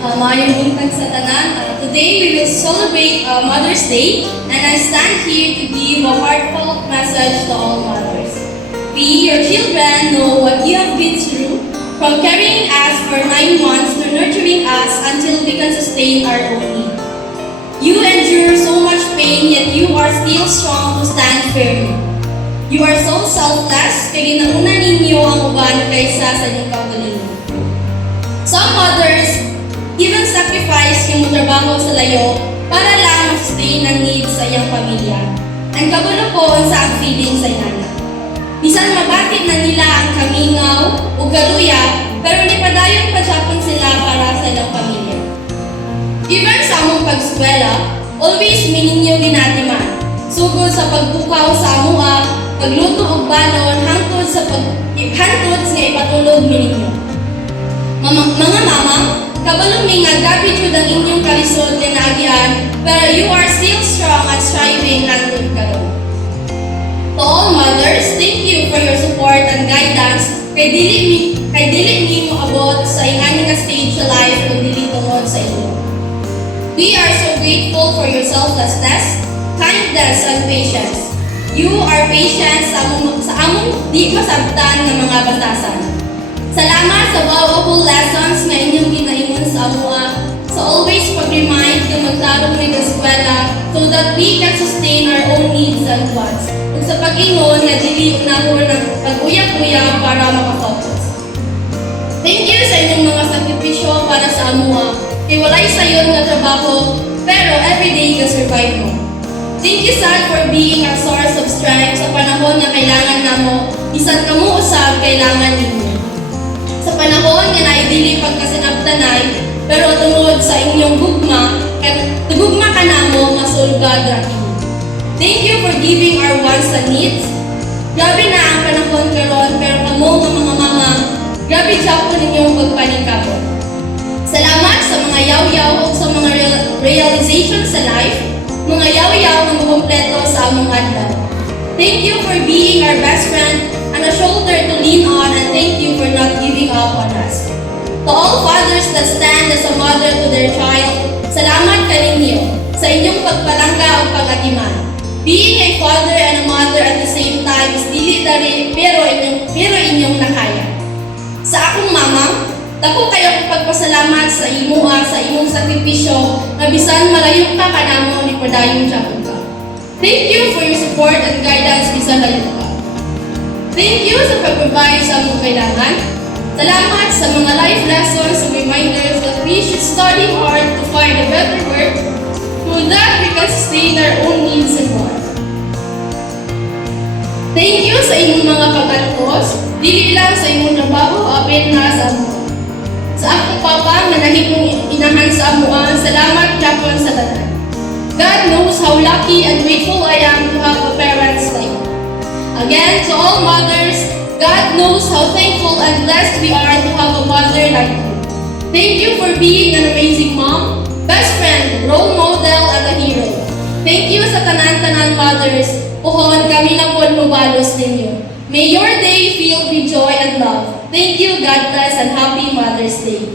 Maayong buntag sa tanan. Today we will celebrate Mother's Day, and I stand here to give a heartfelt message to all mothers. We, your children, know what you have been through, from carrying us for 9 months to nurturing us until we can sustain our own need. You endure so much pain, yet you are still strong to stand firmly. You are so selfless, kaya ginauna ninyo ang uban kaysa sa inyong kaugalingon. Some mothers even sacrifice yung trabaho sa layo para lang ma-sustain ang needs sa iyong pamilya. Ang kagulo po sa ang feeling sa inana. Bisan mabatid na nila ang kamingaw o galuya, pero ni padayon pa Japon sila para sa ilang pamilya. Even sa among pagskwela, always mininyo ginatiman. Sugod sa pagbukaw sa amua, pagluto og banon, hangtod sa ipatulog mininyo. Mga mama, kabalong mi nga grabe jud ang inyong kalisod nga naagian, pero you are still strong at striving hangtod karon. To all mothers, thank you for your support and guidance kay dili mi mo abot sa ingani nga stage sa life kung dili tungod sa inyo. We are so grateful for your selflessness, kindness, and patience. You are patient sa among di masabtan nga mga batasan. Salamat sa valuable lessons na inyong ginaingon sa amua, sa always pag-remind na magtarong may eskwela so that we can sustain our own needs and wants. Ug sa pag-ingon na dili unahon ng pag-uyak-uyak para makafocus. Thank you sa inyong mga sakripisyo para sa amua. Kay walay sayon nga trabaho, pero everyday ka survive mo. Thank you, Sad, for being our source of strength sa panahon na kailangan namo, isang kamo usab kailangan ninyo. Sa panahon nga naidili pagkasinabtanay, pero tungod sa inyong gugma ka namo masulgad ra kini. Thank you for giving our wants and needs. Grabe na ang panahon karon, pero kamo nga mga mama, grabe Japon ninyong pagpaningkamot. Salamat sa mga yaw-yaw o sa mga realization sa life, mga yaw-yaw na makumpleto sa among adlaw. Thank you for being our best friend and a shoulder to lean on, and thank you for not giving up on us. To all fathers that stand as a mother to their child, salamat kaninyo sa inyong pagpalangga o pag-atiman. Being a father and a mother at the same time is dili dari pero inyong nakaya. Sa akong mama, dako kayong pagpasalamat sa imua sa imong sakripisyo nga bisan malayo ka kanamo ni padayon Japon ka. Thank you for your support and guidance bisan layo ka. Thank you sa pag-provide sa among kailangan. Salamat sa mga life lessons and reminders that we should study hard to find a better work so that we can sustain our own needs and wants. Thank you sa inyong mga pag-atos, dili lang sa inyong trabaho, apil na sa among. Sa akong papa nga nahimong inahan sa amuan, salamat Japon sa tanan. God knows how lucky and grateful I am to have a parents like you. Again, to all mothers, God knows how thankful and blessed we are to have a mother like you. Thank you for being an amazing mom, best friend, role model, and a hero. Thank you sa tanan-tanan mothers, puhon kami na po mabalos ninyo. May your day filled with joy and love. Thank you, God bless, and happy Mother's Day.